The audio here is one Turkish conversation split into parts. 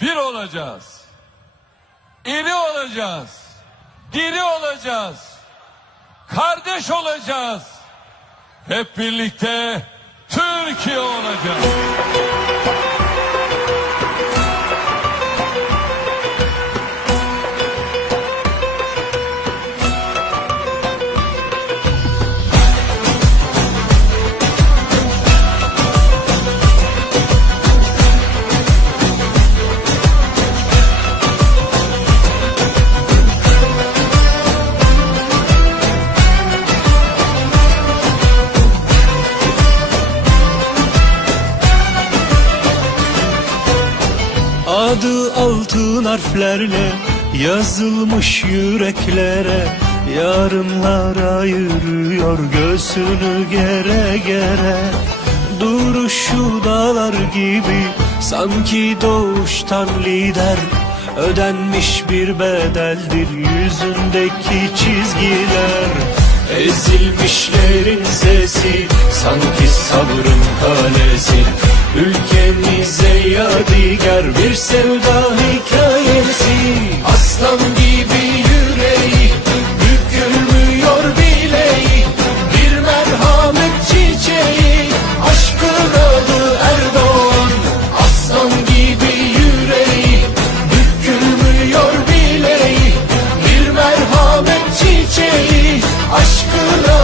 bir olacağız. İri olacağız. Diri olacağız. Kardeş olacağız. Hep birlikte Türkiye olacağız. Adı altın harflerle yazılmış yüreklere Yarınlar ayırıyor göğsünü gere gere. Duruşu dağlar gibi sanki doğuştan lider Ödenmiş bir bedeldir yüzündeki çizgiler. Ezilmişlerin sesi sanki sabrın kalesi yadigar bir sevda hikayesi. Aslan gibi yüreği bükülmüyor bileği. Bir merhamet çiçeği aşkın adı Erdoğan. Aslan gibi yüreği bükülmüyor bileği. Bir merhamet çiçeği aşkın adı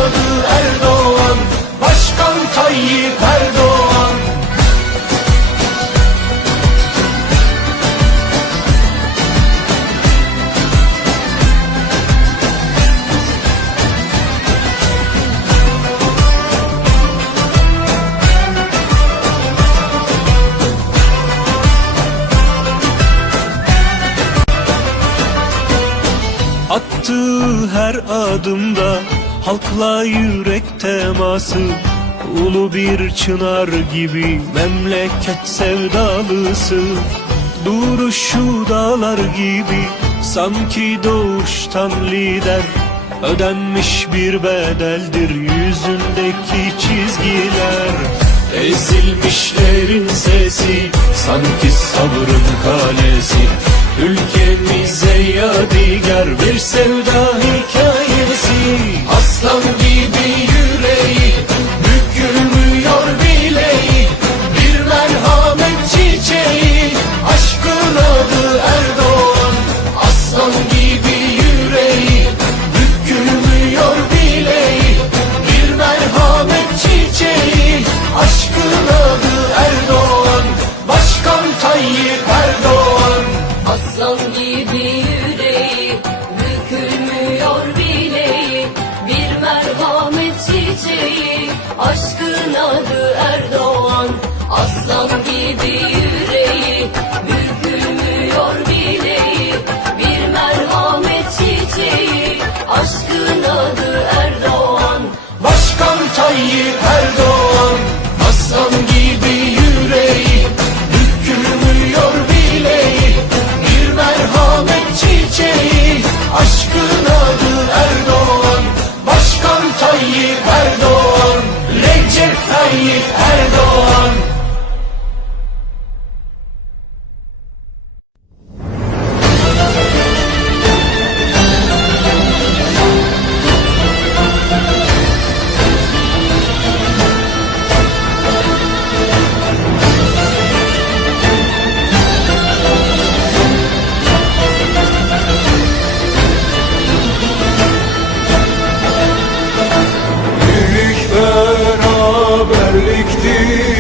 Attığı her adımda halkla yürek teması Ulu bir çınar gibi memleket sevdalısı. Duruşu dağlar gibi sanki doğuştan lider Ödenmiş bir bedeldir yüzündeki çizgiler. Ezilmişlerin sesi sanki sabrın kalesi. Ülkemize yadigar bir sevda hikayesi. Aslan çiçeği aşkın adı Erdoğan. Aslan gibi yüreği bükülmüyor bileği. Bir merhamet çiçeği aşkın adı Erdoğan. Başkan Tayyip Erdoğan büyüktür